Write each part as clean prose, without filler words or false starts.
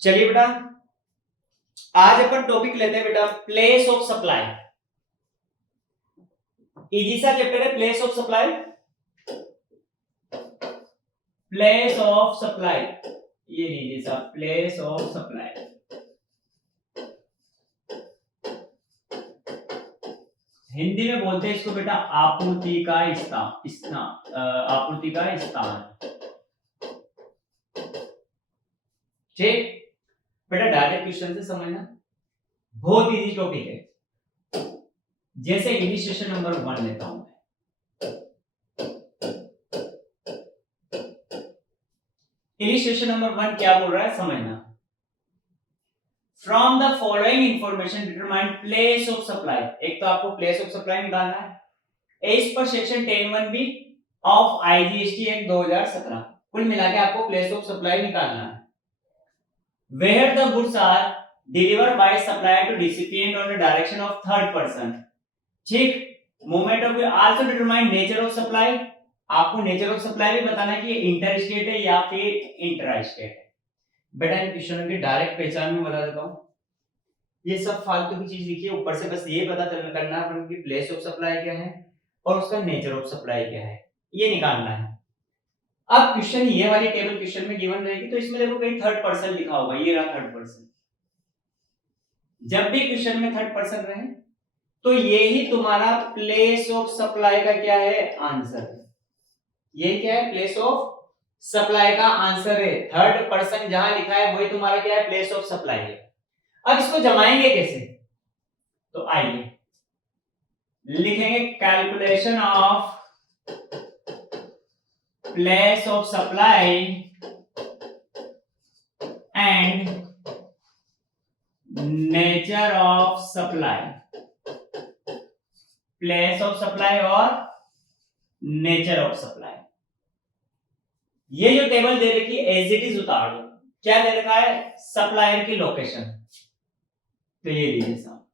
चलिए बेटा, आज अपन टॉपिक लेते हैं बेटा प्लेस ऑफ सप्लाई। इजी सा चैप्टर है place of supply. Place of supply, ये लीजिए साहब, प्लेस ऑफ सप्लाई। हिंदी में बोलते हैं इसको बेटा आपूर्ति का स्थान, आपूर्ति का स्थान। ठीक बेटा, डायरेक्ट क्वेश्चन से समझना, बहुत इजी टॉपिक है। जैसे इनिशिएशन नंबर 1 लेता हूं मैं। इनिशिएशन नंबर 1 क्या बोल रहा है समझना। From the following information determine place of supply. एक तो आपको प्लेस ऑफ सप्लाई निकालना है as per section 10(1)(b) of IGST act 2017। कुल मिला के आपको प्लेस ऑफ सप्लाई निकालना है। Where the goods are delivered by supplier to recipient on the direction of third person. ठीक, moment of also determine nature of supply। आपको nature of supply भी बताना है कि ये इंटर स्टेट है या फिर इंट्रा स्टेट है। बेटा इन क्वेश्चनों की डायरेक्ट पहचान में बता देता हूं। ये सब फालतू की चीज लिखिए, ऊपर से बस ये पता करना है कि प्लेस ऑफ सप्लाई क्या है और उसका नेचर ऑफ सप्लाई क्या है, ये निकालना है। अब क्वेश्चन ये वाली टेबल क्वेश्चन में गिवन रहेगी तो इसमें देखो कहीं थर्ड पर्सन लिखा होगा, ये रहा थर्ड पर्सन। जब भी क्वेश्चन में थर्ड पर्सन रहे तो ये ही तुम्हारा प्लेस ऑफ सप्लाई का क्या है आंसर है। ये क्या है प्लेस ऑफ सप्लाई का आंसर है। थर्ड पर्सन जहां लिखा है वही तुम्हारा क्या है प्लेस ऑफ सप्लाई है। अब इसको जमाएंगे कैसे, तो आइए लिखेंगे calculation of place of supply and nature of supply। place of supply और nature of supply। ये जो टेबल दे रखी है एज इट इज उतार दो। क्या दे रखा है सप्लायर की लोकेशन, तो ये लीजिए साहब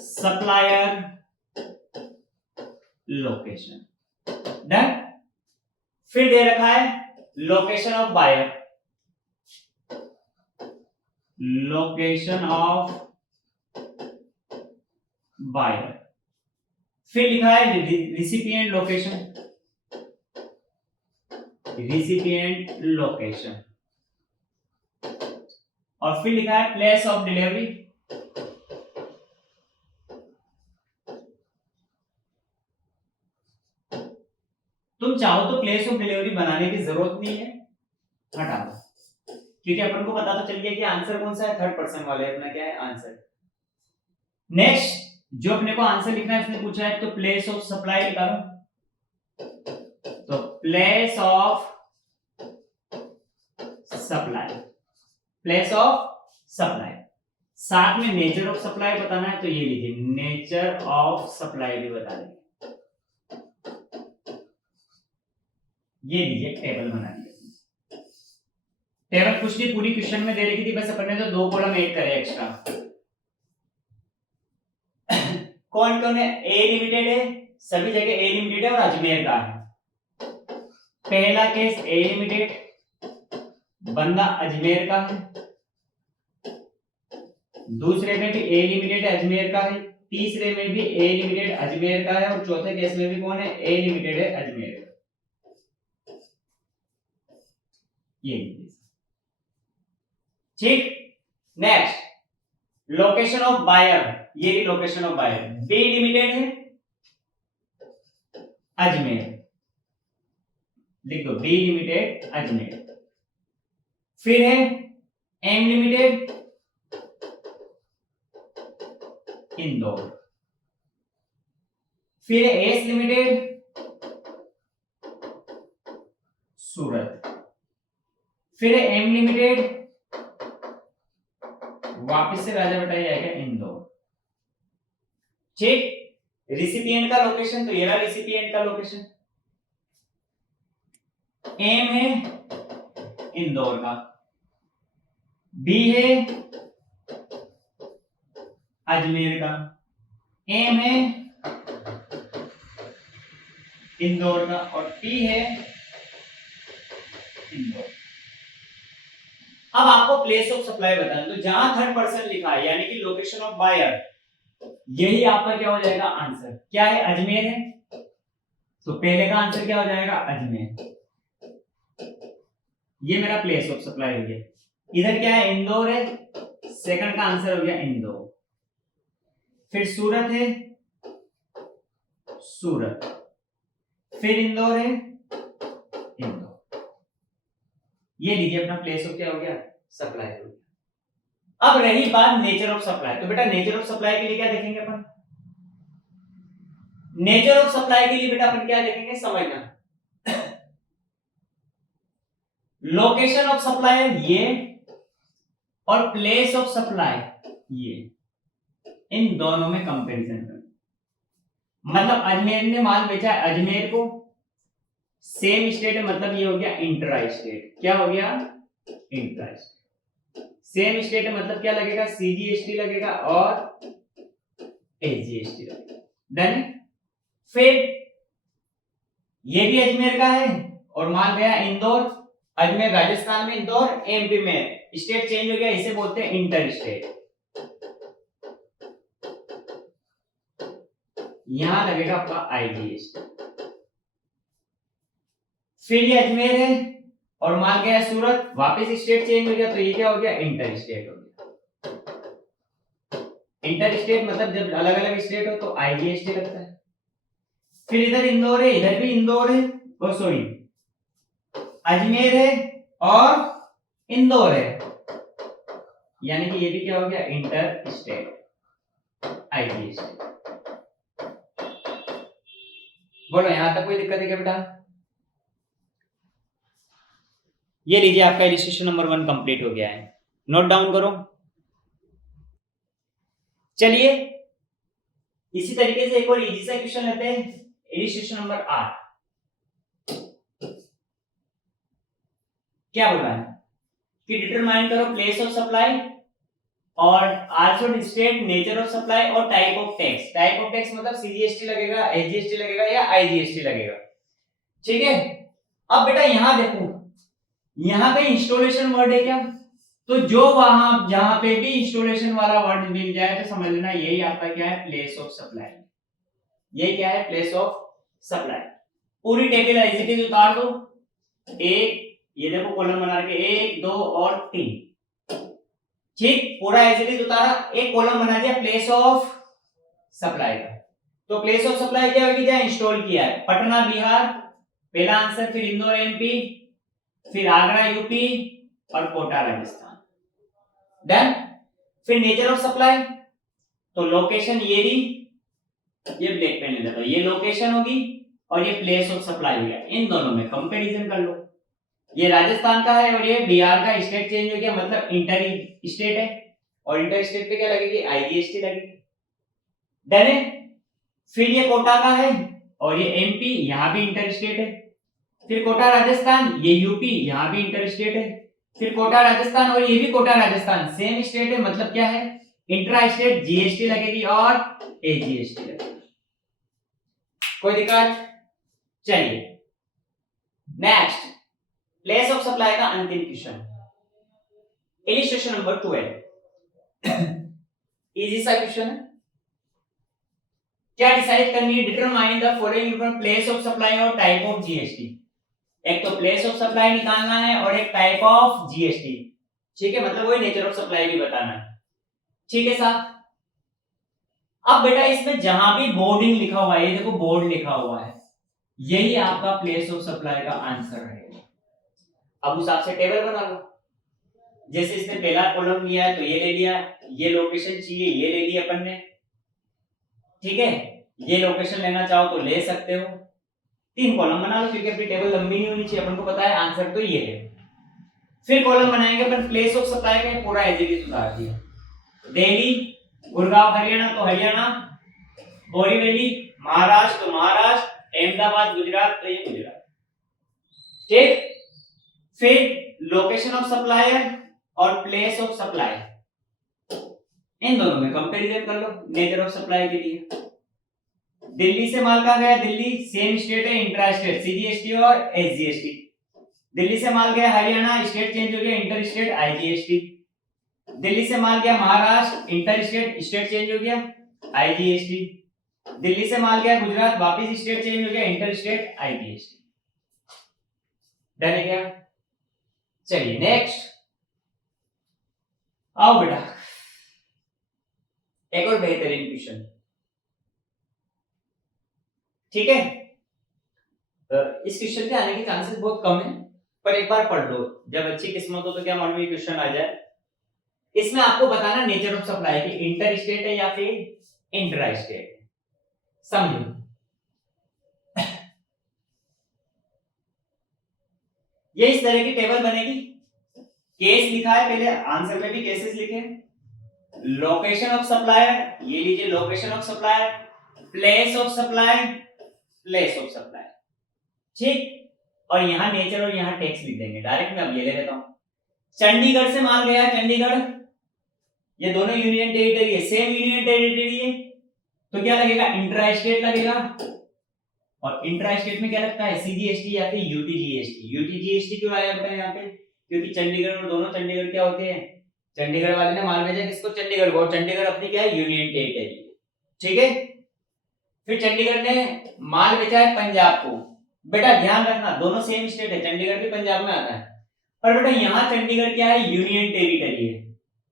सप्लायर लोकेशन डन। फिर दे रखा है location of buyer, location of buyer. फिर लिखा है रिसिपिएंट लोकेशन, रिसिपिएंट लोकेशन। और फिर लिखा है प्लेस ऑफ डिलीवरी, तुम चाहो तो प्लेस ऑफ डिलीवरी बनाने की जरूरत नहीं है, हटा दो, क्योंकि अपन को पता तो चल गया कि आंसर कौन सा है थर्ड पर्सन वाले अपना क्या है आंसर। नेक्स्ट जो अपने को आंसर लिखना है उसने पूछा है तो प्लेस ऑफ सप्लाई निकालो, तो place of supply, place of supply. साथ में नेचर ऑफ सप्लाई बताना है तो ये लीजिए नेचर ऑफ सप्लाई भी बता देंगे। ये लीजिए टेबल बना दिया। टेबल कुछ नहीं पूरी क्वेश्चन में दे रखी थी, बस अपन ने तो 2 कॉलम ऐड करे एक्स्ट्रा। कौन कौन है, ए लिमिटेड है, सभी जगह ए लिमिटेड है और अजमेर का है। पहला केस ए लिमिटेड, बंदा अजमेर का है। दूसरे में भी ए लिमिटेड अजमेर का है, तीसरे में भी ए लिमिटेड अजमेर का है और चौथे केस में भी कौन है ए लिमिटेड है अजमेर का। ये ठीक। नेक्स्ट लोकेशन ऑफ बायर, ये भी location of buyer. B limited है अजमेर, लिख दो बी लिमिटेड अजमेर। फिर है एम लिमिटेड इंदौर। फिर है एस लिमिटेड सूरत। फिर है एम लिमिटेड वापस से राजा बताया जाएगा इंदौर। ठीक। रिसिपिएंट का लोकेशन तो ये रहा रिसिपिएंट का लोकेशन, एम है इंदौर का, बी है अजमेर का, एम है इंदौर का और टी है इंदौर। अब आपको प्लेस ऑफ सप्लाई बताना, तो जहां थर्ड पर्सन लिखा है यानी कि लोकेशन ऑफ बायर, यही आपका क्या हो जाएगा आंसर। क्या है, अजमेर है, तो पहले का आंसर क्या हो जाएगा अजमेर, ये मेरा प्लेस ऑफ सप्लाई हो गया। इधर क्या है, इंदौर है, सेकंड का आंसर हो गया इंदौर। फिर सूरत है, सूरत, फिर इंदौर है, इंदौर। ये लीजिए अपना प्लेस ऑफ क्या हो गया सप्लाई हो गया। अब रही बात नेचर ऑफ सप्लाई, तो बेटा नेचर ऑफ सप्लाई के लिए क्या देखेंगे अपन, नेचर ऑफ सप्लाई के लिए बेटा अपन क्या देखेंगे, समझना, लोकेशन ऑफ सप्लायर ये और प्लेस ऑफ सप्लाई ये, इन दोनों में कंपैरिजन करना। मतलब अजमेर ने माल बेचा है अजमेर को, सेम स्टेट है, मतलब ये हो गया इंट्रा स्टेट। क्या हो गया, इंट्रा स्टेट। सेम स्टेट है मतलब क्या लगेगा, सीजीएसटी लगेगा और एसजीएसटी लगेगा। डन। फिर ये भी अजमेर का है और माल गया इंदौर, अजमेर राजस्थान में, इंदौर एमपी में, स्टेट चेंज हो गया, इसे बोलते हैं इंटर स्टेट। यहां लगेगा आपका आईजीएसटी। फिर ये अजमेर है और माल गया सूरत, वापस स्टेट चेंज हो गया, तो ये क्या हो गया इंटर स्टेट हो गया। इंटर स्टेट मतलब जब अलग अलग स्टेट हो तो आईजीएसटी लगता है। फिर इधर इंदौर है, इधर भी इंदौर है, और सॉरी अजमेर है और इंदौर है, यानी कि ये भी क्या हो गया इंटर स्टेट आईजीएसटी। बोलो यहां तक कोई दिक्कत है क्या बेटा? ये लीजिए आपका इलस्ट्रेशन नंबर 1 कंप्लीट हो गया है, नोट डाउन करो। चलिए इसी तरीके से एक और इजी सा क्वेश्चन लेते हैं, इलस्ट्रेशन नंबर 8। क्या बोला है कि डिटरमाइन करो प्लेस ऑफ सप्लाई और also state nature of supply और type of tax. Type of tax मतलब सीजीएसटी लगेगा, एसजीएसटी लगेगा या आईजीएसटी लगेगा, ठीक है। अब बेटा यहां देखो, यहां पे इंस्टॉलेशन वर्ड है क्या, तो जो वहां जहां पे भी इंस्टॉलेशन वाला वर्ड मिल जाए तो समझ लेना यही आपका क्या है प्लेस ऑफ सप्लाई। यही क्या है प्लेस ऑफ सप्लाई। पूरी टेबल एज इट इज उतार दो, एक ये देखो कॉलम बना के 1 2 और 3, ठीक, पूरा एज इट इज उतारा, एक कॉलम बना दिया प्लेस ऑफ सप्लाई का। तो प्लेस ऑफ सप्लाई क्या होगी, जहां इंस्टॉल किया है, पटना बिहार पहला आंसर, फिर इंदौर एमपी, फिर आगरा यूपी और कोटा राजस्थान। डन। फिर नेचर ऑफ सप्लाई, तो लोकेशन ये रही, ये ब्लैक पेन ले लेता हूं, ये लोकेशन होगी और ये प्लेस ऑफ सप्लाई हो गया। इन दोनों में कंपैरिजन कर लो, ये राजस्थान का है और ये बिहार का, स्टेट चेंज हो गया मतलब इंटर स्टेट है, और इंटर स्टेट पे क्या लगेगी आईजीएसटी लगेगी। डन है। फिर ये कोटा का है और ये एमपी, यहां भी इंटर स्टेट है। फिर कोटा राजस्थान, ये यूपी, यहां भी इंटर स्टेट है। फिर कोटा राजस्थान और ये भी कोटा राजस्थान, सेम स्टेट है मतलब क्या है इंट्रा स्टेट, जीएसटी लगेगी और एजीएसटी लगेगी। कोई दिक्कत? चलिए नेक्स्ट, प्लेस ऑफ सप्लाई का अंतिम क्वेश्चन, इलस्ट्रेशन नंबर 12। इजी सा क्वेश्चन है। क्या डिसाइड करनी है, determine the following from place of supply और टाइप ऑफ जीएसटी। एक तो प्लेस ऑफ सप्लाई निकालना है और एक टाइप ऑफ जीएसटी, ठीक है, मतलब वही नेचर ऑफ सप्लाई भी बताना है, ठीक है साहब। अब बेटा इसमें जहां भी बोर्डिंग लिखा हुआ है, ये देखो बोर्ड लिखा हुआ है, यही आपका प्लेस ऑफ सप्लाई का आंसर है। अब उस हिसाब से टेबल बना लो, जैसे इसने पहला कॉलम लिया है तो ये ले लिया, ये लोकेशन चाहिए ये ले लिया अपन ने, ठीक है, ये लोकेशन लेना चाहो तो ले सकते हो। 3 कॉलम बना लो क्योंकि अपनी टेबल लंबी नहीं होनी चाहिए, अपन को पता है आंसर तो ये है। फिर कॉलम बनाएंगे अपन प्लेस ऑफ सप्लाई का, पूरा एज इट इज उतार दिया, दिल्ली, गुड़गांव हरियाणा तो हरियाणा, बोरीवली महाराष्ट्र तो महाराष्ट्र, अहमदाबाद गुजरात तो ये गुजरात, ठीक। फिर लोकेशन ऑफ सप्लायर और प्लेस ऑफ सप्लाई, इन दोनों में कंपैरिजन कर लो नेचर ऑफ सप्लाई के लिए। दिल्ली से माल कहां गया, दिल्ली सेम स्टेट है, इंट्रा स्टेट, सीजीएसटी और एसजीएसटी, दिल्ली से माल गया हरियाणा, स्टेट चेंज हो गया, इंटर स्टेट आईजीएसटी। दिल्ली से माल गया Maharashtra, inter state state change हो गया आईजीएसटी। दिल्ली से माल गया गुजरात, वापस स्टेट चेंज हो गया, इंटर स्टेट आईजीएसटी। डन है क्या? चलिए नेक्स्ट आओ बेटा, एक और बेहतरीन क्वेश्चन। ठीक है, इस क्वेश्चन के आने के चांसेस बहुत कम है, पर एक बार पढ़ लो, जब अच्छी किस्मत हो तो क्या मालूम ये क्वेश्चन आ जाए। इसमें आपको बताना नेचर ऑफ सप्लाई की इंटर स्टेट है या फिर इंट्रा स्टेट है। समझो, ये इस तरह की टेबल बनेगी, केस लिखा है, पहले आंसर में भी केसेस लिखे, लोकेशन ऑफ सप्लायर, ये लीजिए location of supplier, place of supply, place of supply, ठीक, और यहां नेचर और यहां टैक्स लिख देंगे डायरेक्ट। मैं अब ये ले लेता हूं, चंडीगढ़ से माल गया चंडीगढ़, ये दोनों यूनियन टेरिटरी है, सेम यूनियन टेरिटरी है, तो क्या लगेगा इंट्रा स्टेट लगेगा, और इंट्रा स्टेट में क्या लगता है सीजीएसटी या फिर यूटीजीएसटी। यूटीजीएसटी क्यों आया बेटा यहाँ पे, क्योंकि चंडीगढ़ और दोनों चंडीगढ़ क्या होते हैं, चंडीगढ़ वाले ने माल भेजा किसको, चंडीगढ़ को, और चंडीगढ़ अपनी क्या है यूनियन टेरिटरी, ठीक है। फिर चंडीगढ़ ने माल बेचा है पंजाब को, बेटा ध्यान रखना दोनों सेम स्टेट है, चंडीगढ़ भी पंजाब में आता है, पर बेटा यहाँ चंडीगढ़ क्या है यूनियन टेरिटरी है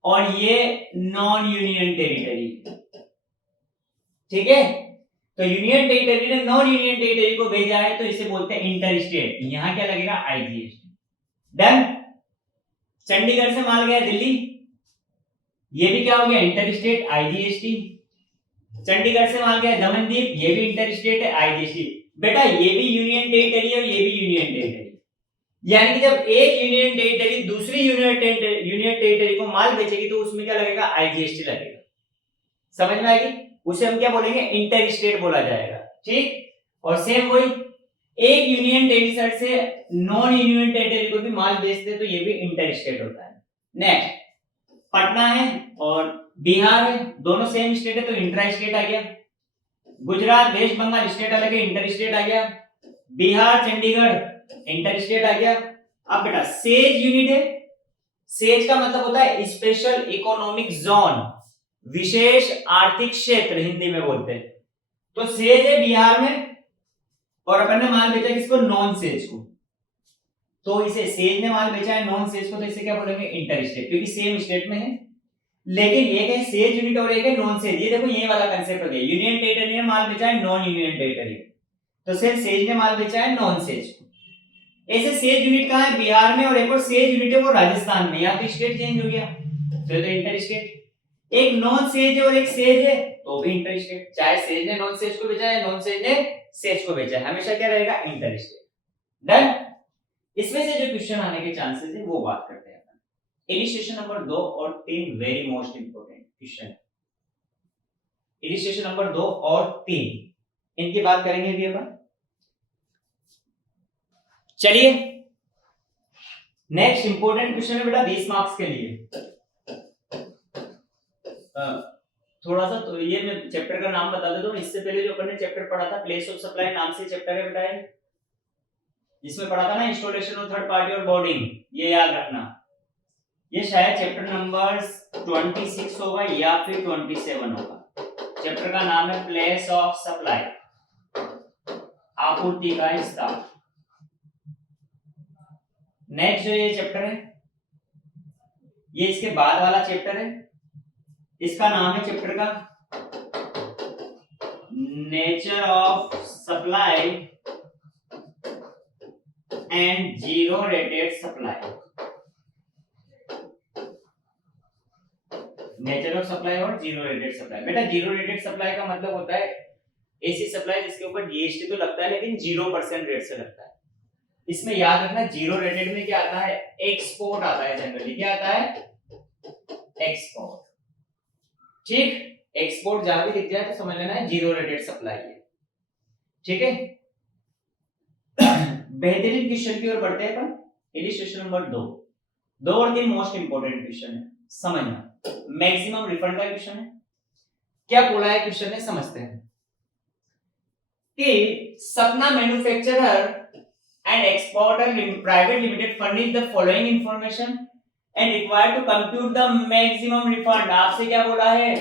और ये नॉन यूनियन टेरिटरी, ठीक है। तो यूनियन टेरिटरी ने नॉन यूनियन टेरिटरी को भेजा है तो इसे बोलते हैं इंटर स्टेट, यहाँ क्या लगेगा आईजीएसटी। डन। चंडीगढ़ से माल गया दिल्ली, ये भी क्या हो गया इंटर स्टेट आईजीएसटी। चंडीगढ़ से माल गया दमनदीप, ये भी इंटर स्टेट है आईजीएसटी। बेटा ये भी यूनियन टेरिटरी है और ये भी यूनियन टेरिटरी, यानी कि जब एक यूनियन टेरिटरी दूसरी यूनियन टेरिटरी को माल बेचेगी तो उसमें क्या लगेगा आईजीएसटी लगेगा, समझ में आएगी, उसे हम क्या बोलेंगे इंटर स्टेट बोला जाएगा, ठीक। और सेम वही एक यूनियन टेरिटरी से नॉन यूनियन टेरिटरी को भी माल बेचते तो ये भी इंटर स्टेट होता है। नेक्स्ट पटना है और बिहार है, दोनों सेम स्टेट है तो इंट्रा स्टेट आ गया। गुजरात वेस्ट बंगाल स्टेट अलग है, इंटर स्टेट आ गया। बिहार चंडीगढ़ इंटर स्टेट आ गया। अब बेटा सेज यूनिट है, सेज का मतलब होता है स्पेशल इकोनॉमिक जोन, विशेष आर्थिक क्षेत्र हिंदी में बोलते हैं। तो सेज है बिहार में और अपन ने माल बेचा किसको नॉन सेज को, तो इसे सेज ने माल बेचा है नॉन सेज को तो इसे क्या बोलेंगे इंटर स्टेट, क्योंकि सेम स्टेट में है। लेकिन एक है सेज यूनिट और एक है नॉन सेज, ये देखो ये वाला कंसेप्ट हो गया, यूनियन टेरिटरी ने माल बेचा है नॉन यूनियन टेरिटरी, तो सिर्फ सेज ने माल बेचा है नॉन सेज को। ऐसे सेज यूनिट कहां है बिहार में और एक और सेज यूनिट है वो राजस्थान में, या तो स्टेट चेंज हो गया तो इंटर स्टेट। एक नॉन सेज है और एक सेज है तो भी इंटर स्टेट, चाहे सेज ने नॉन सेज को बेचा है नॉन सेज ने सेज को बेचा है, हमेशा क्या रहेगा इंटर स्टेट। डन। इसमें से जो क्वेश्चन आने के चांसेस है वो बात करते हैं। इलिस्ट्रेशन नंबर 2 और 3 very most important question, illustration number 2 और 3 इनकी बात करेंगे अभी अपन। चलिए नेक्स्ट इंपोर्टेंट क्वेश्चन है बेटा 20 मार्क्स के लिए। थोड़ा सा तो ये मैं चैप्टर का नाम बता देता हूँ, इससे पहले जो अपन ने चैप्टर पढ़ा था प्लेस ऑफ सप्लाई नाम से चैप्टर है बेटा, जिसमें पढ़ा था ना इंस्टॉलेशन ऑफ थर्ड पार्टी और बोर्डिंग, ये याद रखना। ये शायद चैप्टर नंबर 26 होगा या फिर 27 होगा। चैप्टर का नाम है प्लेस ऑफ सप्लाई, आपूर्ति का स्थान। नेक्स्ट जो ये चैप्टर है ये इसके बाद वाला चैप्टर है, इसका नाम है चैप्टर का nature of supply and zero rated supply. Nature of supply और जीरो रेटेड सप्लाई। बेटा जीरो रेटेड सप्लाई का मतलब होता है ऐसी सप्लाई जिसके ऊपर जीएसटी तो लगता है लेकिन 0% रेट से लगता है। इसमें याद रखना जीरो रेटेड में क्या आता है एक्सपोर्ट आता है, जनरली क्या आता है एक्सपोर्ट, ठीक। एक्सपोर्ट जहां भी दिख जाए तो समझ लेना है जीरो रेटेड सप्लाई है, ठीक है। बेहतरीन क्वेश्चन की ओर बढ़ते हैं अपन। इलिस्ट्रेशन नंबर 2 और 3 मोस्ट इंपोर्टेंट क्वेश्चन है, समझना। मैक्सिमम रिफंड का क्वेश्चन है। क्या बोला है क्वेश्चन ने समझते हैं कि सपना manufacturer and exporter private limited furnish the following information and required to compute the maximum refund. आपसे क्या बोला है,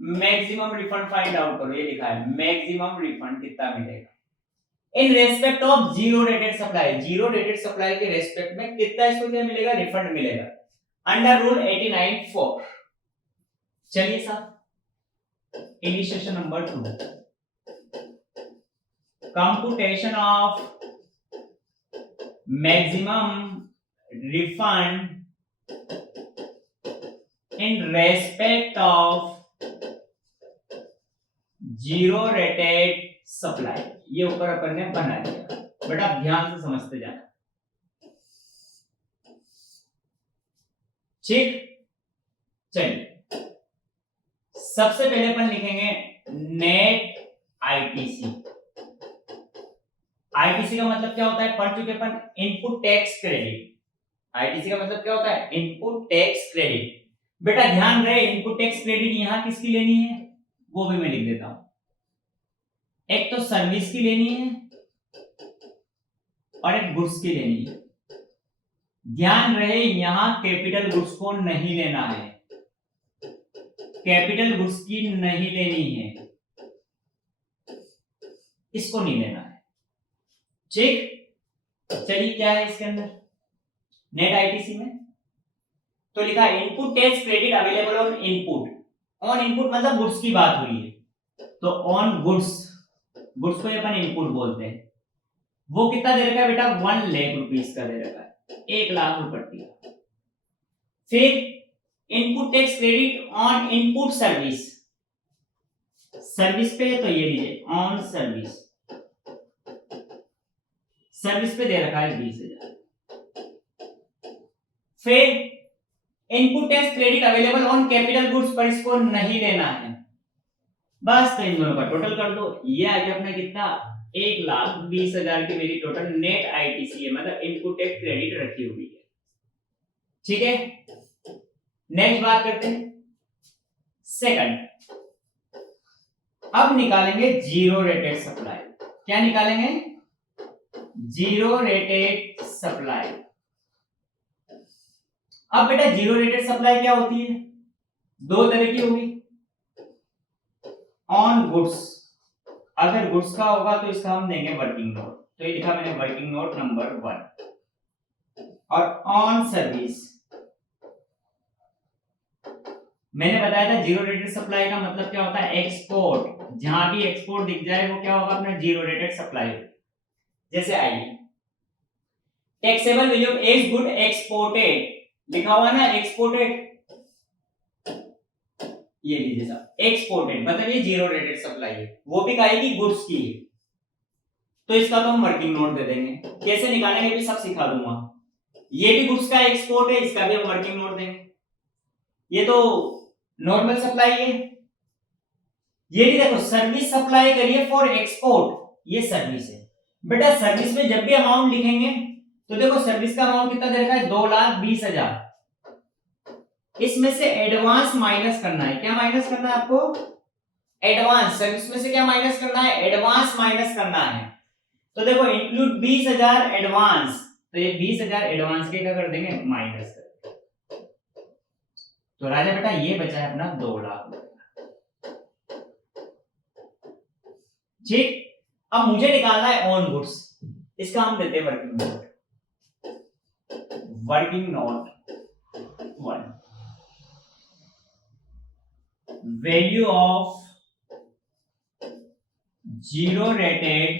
मैक्सिमम रिफंड फाइंड आउट करो, ये लिखा है मैक्सिमम रिफंड कितना मिलेगा in respect of zero rated supply, zero rated supply के रेस्पेक्ट में कितना इसको क्या मिलेगा, रिफंड मिलेगा अंडर रूल 89(4). चलिए साहब, initiation number 2, computation of maximum refund in respect of zero rated supply। ये ऊपर अपन ने बना दिया, बट आप ध्यान से समझते जाना, ठीक। चलिए सबसे पहले अपन लिखेंगे नेट आईटीसी। आईटीसी का मतलब क्या होता है, पढ़ चुके अपन, इनपुट टैक्स क्रेडिट। आईटीसी का मतलब क्या होता है, इनपुट टैक्स क्रेडिट। बेटा ध्यान रहे, इनपुट टैक्स क्रेडिट यहां किसकी लेनी है वो भी मैं लिख देता हूं। एक तो सर्विस की लेनी है और एक गुड्स की लेनी है। ध्यान रहे यहां कैपिटल गुड्स को नहीं लेना है, कैपिटल गुड्स की नहीं लेनी है, इसको नहीं लेना है, ठीक। चलिए क्या है इसके अंदर नेट आईटीसी में, तो लिखा है input tax credit available on input. On input मतलब गुड्स की बात हुई है, तो ऑन गुड्स, गुड्स को अपन इनपुट बोलते हैं। वो कितना दे रखा है बेटा, 1 लाख रुपीस का दे रखा है, 1 लाख रुपया। फिर input tax credit on input service, service पे तो ये लीजिए ऑन सर्विस, सर्विस पे दे रखा है 20,000। फिर input tax credit available on capital goods, पर इसको नहीं लेना है, बस। तो इन दोनों का टोटल कर दो, ये आ गया अपना कितना, 1,20,000 की मेरी टोटल नेट आईटीसी है, मतलब इनपुट टैक्स क्रेडिट रखी हुई है, ठीक है। नेक्स्ट बात करते हैं सेकंड। अब निकालेंगे जीरो रेटेड सप्लाई। क्या निकालेंगे, जीरो रेटेड सप्लाई। अब बेटा जीरो रेटेड सप्लाई क्या होती है, दो तरह की होगी। ऑन गुड्स, अगर गुड्स का होगा तो इसका हम देंगे वर्किंग नोट, तो ये लिखा मैंने वर्किंग नोट नंबर 1। और ऑन सर्विस, मैंने बताया था जीरो रेटेड सप्लाई का मतलब क्या होता है, एक्सपोर्ट। जहां भी एक्सपोर्ट दिख जाए वो क्या होगा, अपना जीरो रेटेड सप्लाई। जैसे आइए taxable value of as good exported, लिखा हुआ ना एक्सपोर्टेड, ये लीजिए साहब एक्सपोर्टेड, मतलब ये जीरो रेटेड सप्लाई है, वो भी काहे की, गुड्स की है, तो इसका तो हम वर्किंग नोट दे देंगे। कैसे निकालेंगे भी सब सिखा दूंगा। ये भी गुड्स का एक्सपोर्ट है, इसका भी हम वर्किंग नोट देंगे। ये तो नॉर्मल सप्लाई है, ये भी देखो सर्विस सप्लाई करिए फॉर एक्सपोर्ट, ये सर्विस है। बेटा सर्विस में जब भी अमाउंट लिखेंगे तो देखो सर्विस का अमाउंट कितना दे रखा है, 2,20,000। इसमें से एडवांस माइनस करना है, क्या माइनस करना है आपको, एडवांस। सर्विस में से क्या माइनस करना है, एडवांस माइनस करना है। तो देखो इंक्लूड 20,000 एडवांस, तो ये 20,000 एडवांस के क्या कर देंगे, माइनस कर। तो राजा बेटा ये बचा है अपना 2 लाख, ठीक। अब मुझे निकालना है ऑन गुड्स, इसका हम देते हैं working note, working note 1। Value of zero rated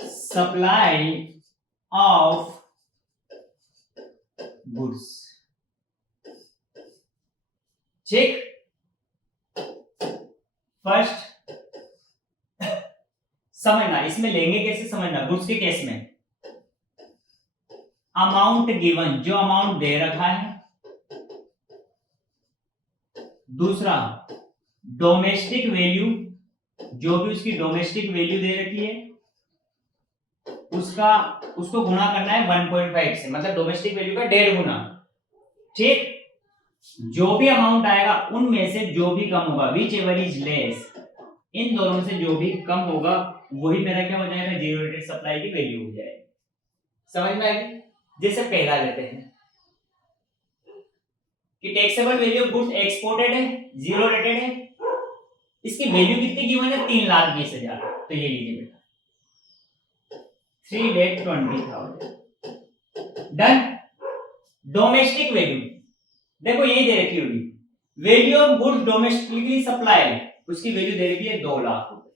supply of goods, ठीक। फर्स्ट समझना, इसमें लेंगे कैसे समझना, गुड्स के केस में अमाउंट गिवन, जो अमाउंट दे रखा है। दूसरा डोमेस्टिक वैल्यू, जो भी उसकी डोमेस्टिक वैल्यू दे रखी है उसको गुणा करना है 1.5 से, मतलब डोमेस्टिक वैल्यू का 1.5 गुना, ठीक। जो भी अमाउंट आएगा उनमें से जो भी कम होगा, विच एवर इज लेस, इन दोनों से जो भी कम होगा वही मेरा क्या हो जाएगा, जीरो रेटेड सप्लाई की वैल्यू हो जाएगी। समझ में आएगी? जैसे पहला लेते हैं कि taxable value of goods exported है, जीरो रेटेड है, इसकी वैल्यू कितनी गिवन है, 3,20,000। तो ये लीजिए बेटा 3,20,000 डन। डोमेस्टिक वैल्यू देखो यही दे रखी होगी, value of goods domestically supply, उसकी वैल्यू दे रखी है 2 लाख रुपए।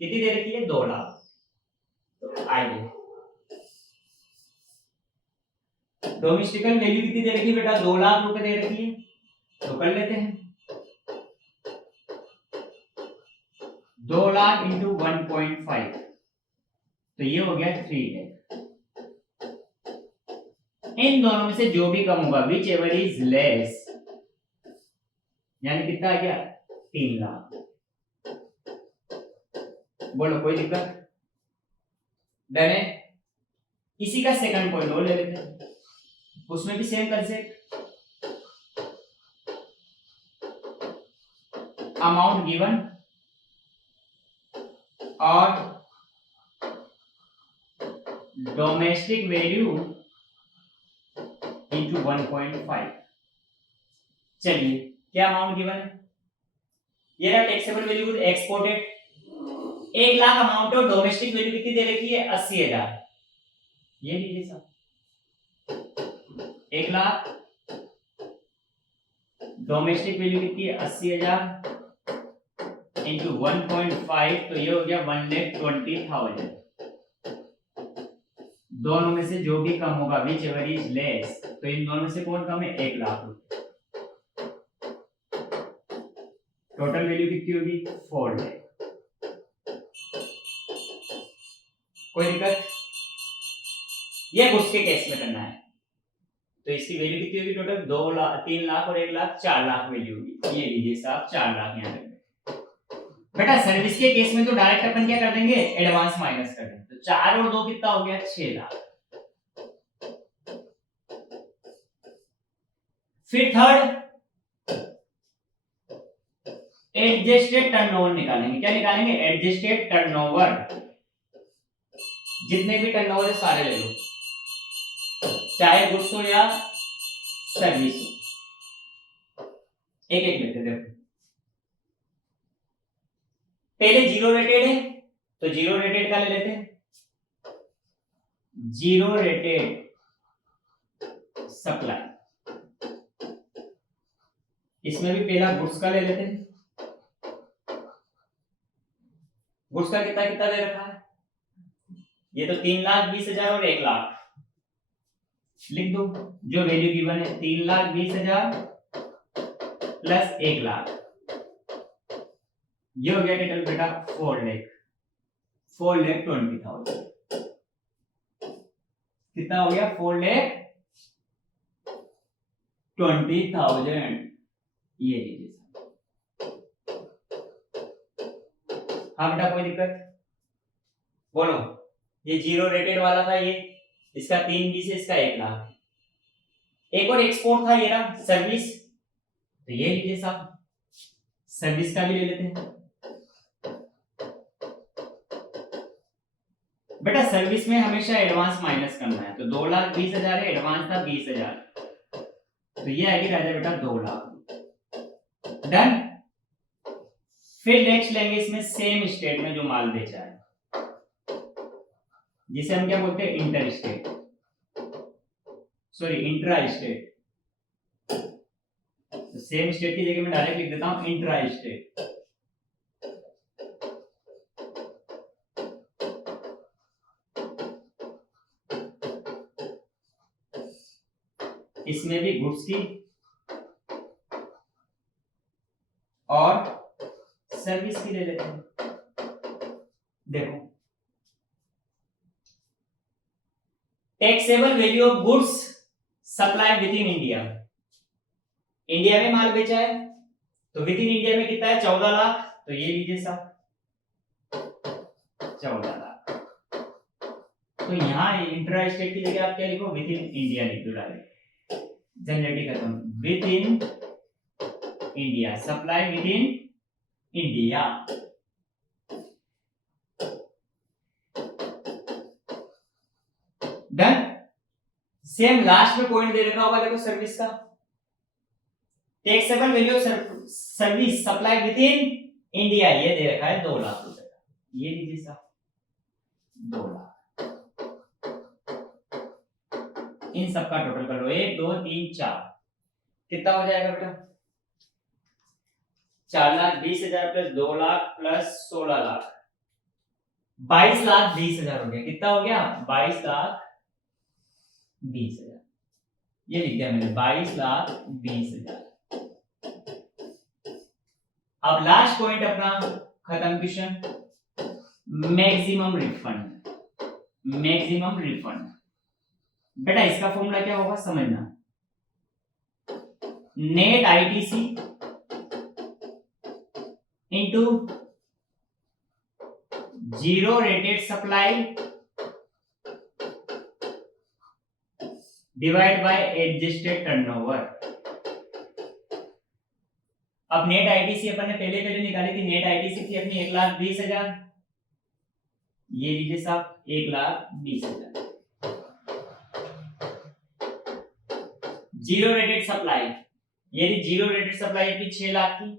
कितनी दे रखी है, 2 लाख। तो आइए डोमेस्टिकल वैल्यू कितनी दे रखी है बेटा, 2 लाख रुपए दे रखी है, तो कर लेते हैं 2 लाख इंटू 1.5, तो ये हो गया 3 लाख। इन दोनों में से जो भी कम होगा, विच एवर इज लेस, यानी कितना आ गया, 3 लाख। बोलो कोई दिक्कत? डन है। इसी का सेकंड पॉइंट और ले लेते हैं, उसमें भी सेम कंसेप्ट, अमाउंट गिवन और डोमेस्टिक वैल्यू इंटू 1.5। चलिए क्या अमाउंट गिवन है, ये रहा taxable value exported 1 lakh amount और डोमेस्टिक वैल्यू कितनी दे रखी है, 80,000। ये लीजिए साहब 1 लाख, डोमेस्टिक वैल्यू कितनी है 80,000 इंटू 1.5, तो ये हो गया 1,20,000। दोनों में से जो भी कम होगा, विच एवर इज लेस, तो इन दोनों में से कौन कम है, 1 लाख रुपए। टोटल वैल्यू कितनी होगी, 4 लाख। कोई दिक्कत? ये गुड्स के केस में करना है, तो इसकी वैल्यू कितनी होगी, टोटल 2 लाख, 3 लाख और 1 लाख, 4 लाख वैल्यू होगी। ये लीजिए साहब 4 लाख यहाँ पे। बेटा सर्विस के केस में तो डायरेक्ट अपन क्या कर देंगे, एडवांस माइनस कर देंगे, तो 4 और 2 कितना हो गया, 6 लाख। फिर थर्ड एडजस्टेड टर्नओवर निकालेंगे। क्या निकालेंगे, एडजस्टेड टर्नओवर। जितने भी टर्नओवर है सारे ले लो, चाहे गुड्स हो या सर्विस हो, एक एक लेते। देखो पहले जीरो रेटेड है, तो जीरो रेटेड का ले लेते हैं, जीरो रेटेड सप्लाई। इसमें भी पहला गुड्स का ले लेते हैं, गुड्स का कितना कितना दे रखा है, ये तो 3,20,000 और 1 लाख। लिख दो जो वैल्यू गिवन है, 3,20,000 प्लस 1 लाख, ये हो गया टोटल बेटा 4 लाख, 4,20,000। कितना हो गया, 4,20,000। ये लीजिए। हाँ बेटा कोई दिक्कत? बोलो। ये जीरो रेटेड वाला था, ये इसका 3,20 है, इसका 1 लाख। एक और एक्सपोर्ट था, ये रहा सर्विस, तो ये लीजिए साहब, सर्विस का भी ले लेते हैं। बेटा सर्विस में हमेशा एडवांस माइनस करना है, तो 2,20,000 है, एडवांस था 20,000, तो ये आएगी राजा बेटा 2 लाख। डन। फिर नेक्स्ट लेंगे इसमें सेम स्टेट में जो माल बेचा है, जिसे हम क्या बोलते हैं, inter state, sorry intra state. तो सेम स्टेट की जगह मैं डायरेक्ट लिख देता हूं इंट्रा स्टेट। इसमें भी गुड्स की और सर्विस की ले लेते हैं। देखो taxable value of goods supply with in India, India में माल बेचा है, तो विद इन इंडिया में कितना है, 14 लाख। तो ये लीजिए साहब 14 लाख। तो यहाँ इंट्रा स्टेट की जगह आप क्या लिखो, विद इन इंडिया लिख दो डायरेक्ट, जनरेटिंग खत्म, with in India, supply with in India. Same last में पॉइंट दे रखा होगा, देखो सर्विस का taxable value of service supply with in India, ये दे रखा है 2 लाख रुपए का। ये लीजिए साहब 2 लाख, इन सबका टोटल कर लो 1 2 3 4, कितना हो जाएगा बेटा? 4,20,000 प्लस 2 लाख प्लस 16 लाख, 22,20,000 हो गया। कितना हो गया? 22,20,000। ये लिख दिया मैंने 22,20,000। अब लास्ट पॉइंट अपना खत्म question. Maximum refund, maximum refund बेटा इसका फॉर्मूला क्या होगा समझना। Net ITC into zero rated supply divide by adjusted turnover. अब नेट आईटीसी अपन ने पहले निकाली थी, नेट आईटीसी थी अपनी 1,20,000, ये लीजिए साहब 1,20,000। जीरो रेटेड सप्लाई, यदि जीरो रेटेड सप्लाई अपनी 6 लाख की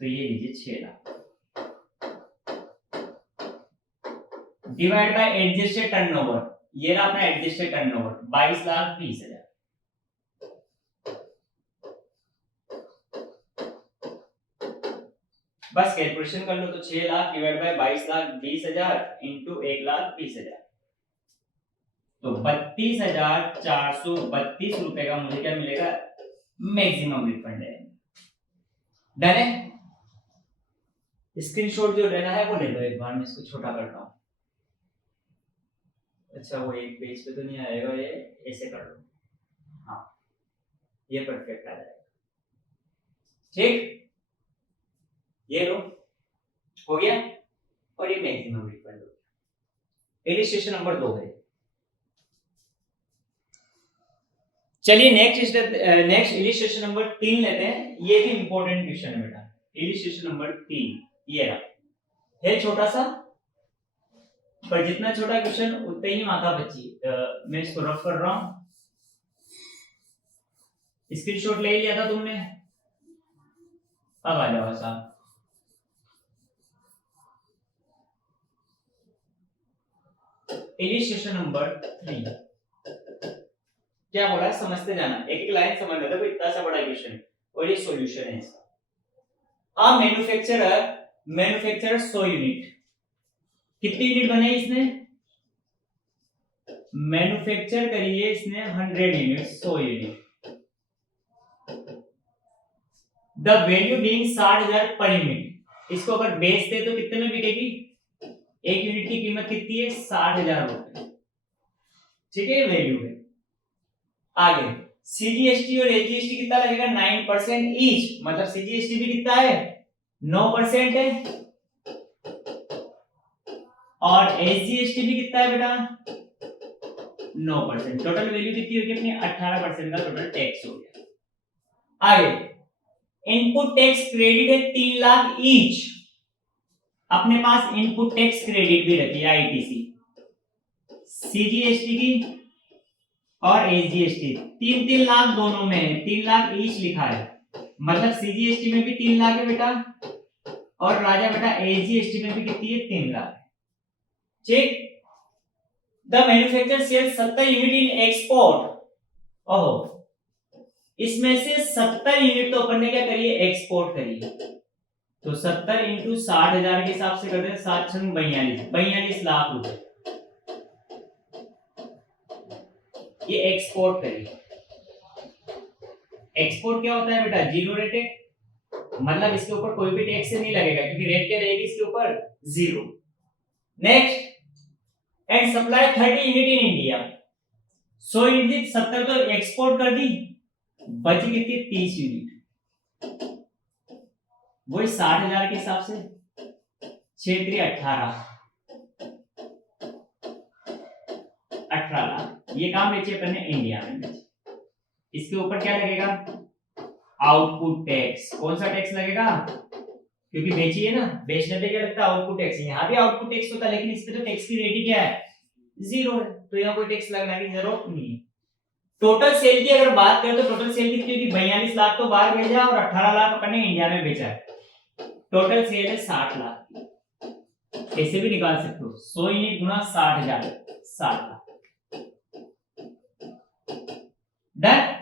तो ये लीजिए 6 lakh divide by adjusted turnover, ये रहा अपना एडजस्टेड टर्नओवर 22,20,000। बस कैलकुलेशन कर लो तो 6 लाख डिवाइड बाय 22,20,000 इंटू 1,20,000, तो 32,432 रुपए का मुझे क्या मिलेगा? मैक्सिमम रिफंड है। डन है? स्क्रीनशॉट जो लेना है वो ले लो एक बार, मैं इसको छोटा करता हूं। अच्छा वो एक पेज पे तो नहीं आएगा, ये ऐसे कर लो, हाँ ये परफेक्ट आ जाएगा। ठीक, ये लो हो गया, और ये मैक्सिमम रिफंड हो गया। इलिस्ट्रेशन नंबर 2 है। चलिए नेक्स्ट इलिस्ट्रेशन नंबर 3 लेते हैं। ये भी इंपॉर्टेंट क्वेश्चन है बेटा। इलिस्ट्रेशन नंबर 3 ये रहा, है छोटा सा, पर जितना छोटा क्वेश्चन उतने ही माथा बच्ची। मैं इसको रफ कर रहा हूं, स्क्रीनशॉट ले लिया था तुमने, अब आ जाओ साहब। इलिस्ट्रेशन नंबर 3 क्या बोला है समझते जाना, एक एक लाइन समझ लेते। इतना सा बड़ा क्वेश्चन और ये सॉल्यूशन है इसका। आ मैन्युफैक्चरर 100 यूनिट, कितनी यूनिट बने इसने? मैन्युफैक्चर करिए इसने 100 unit, 100 unit. The value being 60,000 per unit. इसको अगर बेचते तो कितने में बिकेगी? एक यूनिट की कीमत कितनी है? 60,000 रुपए। ठीक है, वैल्यू है। आगे सीजीएसटी और एजीएसटी कितना लगेगा? 9% ईच, मतलब सीजीएसटी भी कितना है? 9% है, और एजीएसटी भी कितना है बेटा? 9%। टोटल वैल्यू कितनी होगी अपनी? 18% का टोटल टैक्स हो गया। आगे इनपुट टैक्स क्रेडिट है 3 लाख ईच। अपने पास इनपुट टैक्स क्रेडिट भी रखी है आईटीसी, सीजीएसटी की और एजीएसटी, 3-3 लाख दोनों में है, 3 लाख ईच लिखा है। मतलब सीजीएसटी में भी 3 लाख है बेटा, और राजा बेटा एजीएसटी में भी कितनी है? 3 लाख। ठीक, the manufacturer sells 70 unit in export. ओहो, इसमें से 70 यूनिट तो अपन ने क्या करिए? एक्सपोर्ट करिए। तो 70 इंटू 60,000 के हिसाब से करते हैं 42 लाख रुपए ये एक्सपोर्ट करिए। एक्सपोर्ट क्या होता है बेटा? जीरो रेटेड, मतलब इसके ऊपर कोई भी टैक्स नहीं लगेगा, क्योंकि रेट क्या रहेगी इसके ऊपर? Zero. Next, and supply 30 unit in India. 100 unit 70 तो एक्सपोर्ट कर दी, बची कितनी? 30 यूनिट। वही 60,000 के हिसाब से 18 लाख। ये काम बेचे अपन ने इंडिया में बेचे। इसके ऊपर क्या लगेगा? Output tax. कौन सा टैक्स लगेगा? क्योंकि बेचिए ना, बेचने पे क्या लगता है? Output tax. यहाँ भी आउटपुट टैक्स होता है, लेकिन इस पे तो टैक्स की रेट ही क्या है? जीरो है। तो यहाँ कोई टैक्स लगने की जरूरत नहीं है। टोटल सेल की अगर बात करें तो टोटल सेल कितनी होगी, 42 लाख तो बाहर भेजा और 18 लाख अपन ने इंडिया में बेचा है। टोटल सेल है 60 लाख। ऐसे भी निकाल सकते हो 100 यूनिट गुना 60,000, 60 लाख। डन।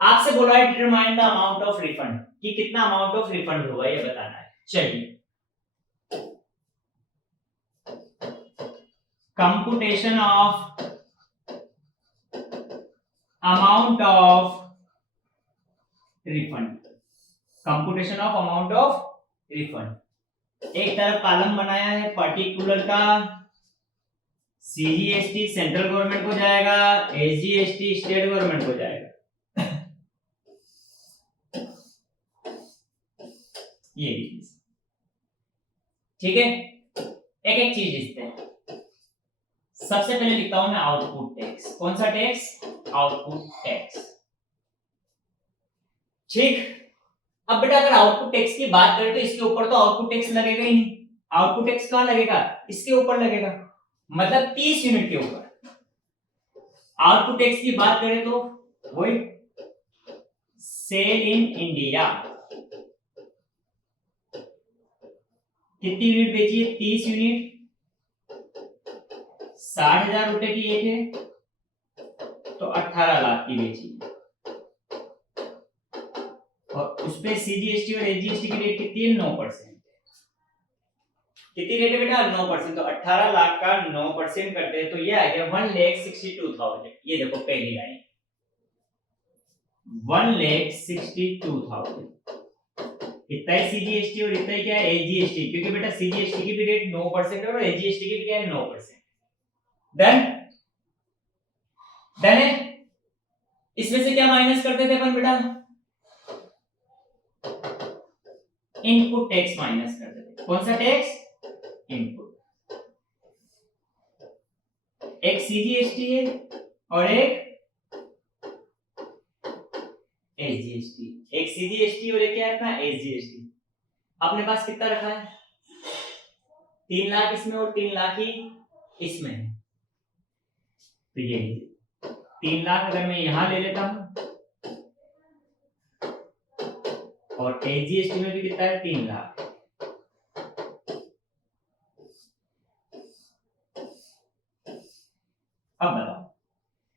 आपसे बोला है determine the amount of refund, कि कितना अमाउंट ऑफ रिफंड होगा ये बताना है। चलिए, computation of amount of refund, computation of amount of refund. एक तरफ कॉलम बनाया है पर्टिकुलर का, सीजीएसटी सेंट्रल गवर्नमेंट को जाएगा, एसजीएसटी स्टेट गवर्नमेंट को जाएगा। ये चीज ठीक है। एक एक चीज लिखते हैं। सबसे पहले लिखता हूं मैं आउटपुट टैक्स। कौन सा टैक्स? Output tax. ठीक। अब बेटा अगर आउटपुट टैक्स की बात करें तो इसके ऊपर तो आउटपुट टैक्स लगेगा ही नहीं। आउटपुट टैक्स कहां लगेगा? इसके ऊपर लगेगा, मतलब 30 यूनिट के ऊपर। आउटपुट टैक्स की बात करें तो वही सेल इन इंडिया, कितनी यूनिट बेची है? 30 यूनिट, 60,000 रुपए की एक है, तो 18 लाख की बेची है। और उस पे सीजीएसटी और एसजीएसटी की रेट कितनी है? 9%। कितनी रेट है बेटा? 9%। तो 18 लाख का 9% करते हैं तो ये आ गया 1,62,000। ये देखो पहली लाइन 1,62,000। इतना ही सीजीएसटी और इतना ही क्या है? एसजीएसटी, क्योंकि बेटा सीजीएसटी की भी रेट 9% है और एसजीएसटी की भी क्या है? 9%। डन। डन है। इसमें से क्या माइनस करते थे अपन बेटा? इनपुट टैक्स माइनस करते थे। कौन सा टैक्स? इनपुट। एक सीजीएसटी है और एक एसजीएसटी। एक सीजीएसटी और एक क्या है अपना? एसजीएसटी। अपने पास कितना रखा है? 3 लाख इसमें और 3 लाख ही इसमें। तो ये 3 लाख अगर मैं यहां ले लेता हूं और एसजीएसटी में भी कितना है? 3 लाख। अब बताओ,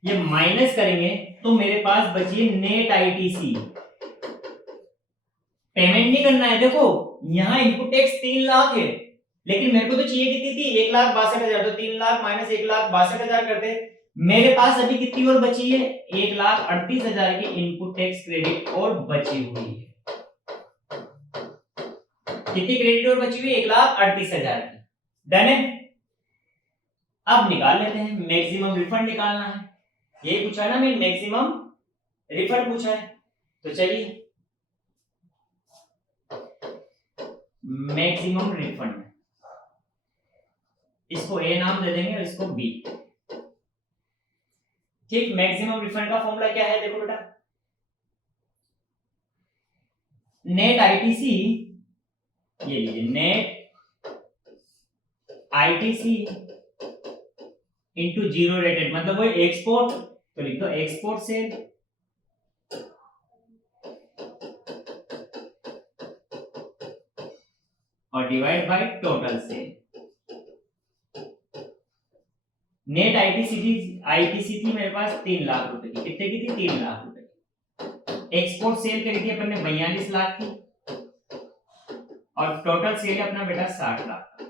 ये माइनस करेंगे तो मेरे पास बची है नेट आईटीसी। पेमेंट नहीं करना है। देखो यहां इनपुट टैक्स 3 लाख है, लेकिन मेरे को तो चाहिए कितनी थी? 1,62,000। तो 3 लाख माइनस 1,62,000 करते, मेरे पास अभी कितनी और बची है? 1,38,000 की इनपुट टैक्स क्रेडिट और बची हुई है। कितनी क्रेडिट और बची हुई? 1,38,000 की। डन है। अब निकाल लेते हैं, मैक्सिमम रिफंड निकालना है। ये पूछा है ना, मैं मैक्सिमम रिफंड पूछा है। तो चलिए मैक्सिमम रिफंड, इसको ए नाम दे देंगे और इसको बी। ठीक। मैक्सिमम रिफंड का फॉर्मूला क्या है? देखो बेटा, नेट आईटीसी, ये लीजिए net ITC into zero rated, मतलब वो एक्सपोर्ट, तो लिख दो एक्सपोर्ट सेल और divide by total sale. Net ITC थी मेरे पास 3 लाख रुपए की। कितने की थी? 3 लाख रुपए की। एक्सपोर्ट सेल करी थी अपन ने 42 लाख की और टोटल सेल है अपना बेटा 60 लाख का।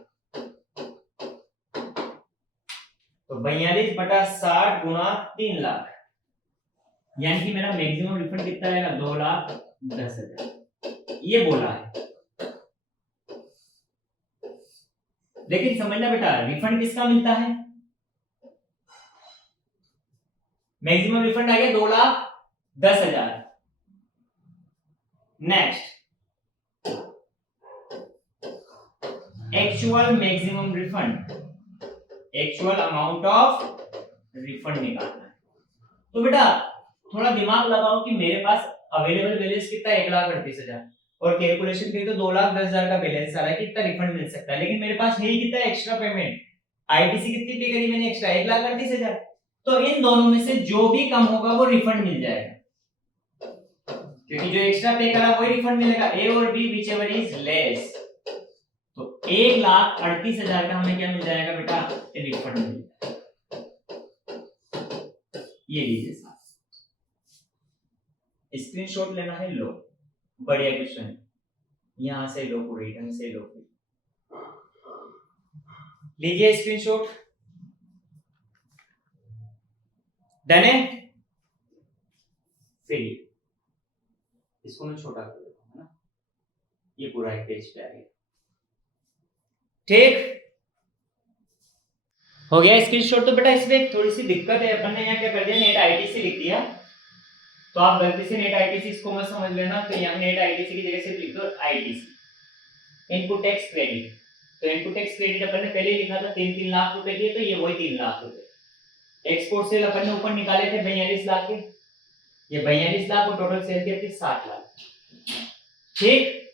तो 42 बटा 60 गुना 3 लाख, यानी कि मेरा मैक्सिमम रिफंड कितना रहेगा? 2,10,000। ये बोला है। लेकिन समझना बेटा, रिफंड किसका मिलता है? मैक्सिमम रिफंड आ गया 2,10,000। Next, actual maximum refund, actual amount of refund निकालना है। तो बेटा थोड़ा दिमाग लगाओ कि मेरे पास अवेलेबल बैलेंस कितना है? 1,38,000 और कैलकुलेशन करें तो 2,10,000 का बैलेंस आ रहा है, कितना रिफंड मिल सकता है। लेकिन मेरे पास है ही कितना? एक्स्ट्रा पेमेंट आईटीसी कितनी पे करी मैंने एक्स्ट्रा 1,38,000। तो इन दोनों में से जो भी कम होगा वो रिफंड मिल जाएगा, क्योंकि जो एक्स्ट्रा पे करा वही रिफंड मिलेगा। ए और B whichever is less. तो 1,38,000 का हमें क्या मिल जाएगा बेटा, रिफंड मिल जाएगा। ये लीजिए साहब, स्क्रीनशॉट लेना है, लो, बढ़िया क्वेश्चन, यहां से लो, पूरी ढंग से लो, लीजिए स्क्रीनशॉट। डन है? फिर इसको मैं छोटा कर देता हूं, है ना, ये पूरा एक पेज पे आ गया। ठीक हो गया स्क्रीनशॉट। तो बेटा इसमें एक थोड़ी सी दिक्कत है, अपन ने यहाँ क्या कर दिया, नेट आईटीसी लिख दिया। तो आप गलती से नेट आईटीसी इसको मत समझ लेना, तो यहाँ नेट आईटीसी की जगह सिर्फ लिख दो आईटीसी, इनपुट टैक्स क्रेडिट। तो इनपुट टैक्स क्रेडिट अपन ने पहले लिखा था 3 लाख रुपए दिए, तो ये वही 3 लाख रुपए। एक्सपोर्ट सेल अपन ने ऊपर निकाले थे 42 लाख के, ये 42 लाख और टोटल सेल की अपनी 60 लाख। ठीक,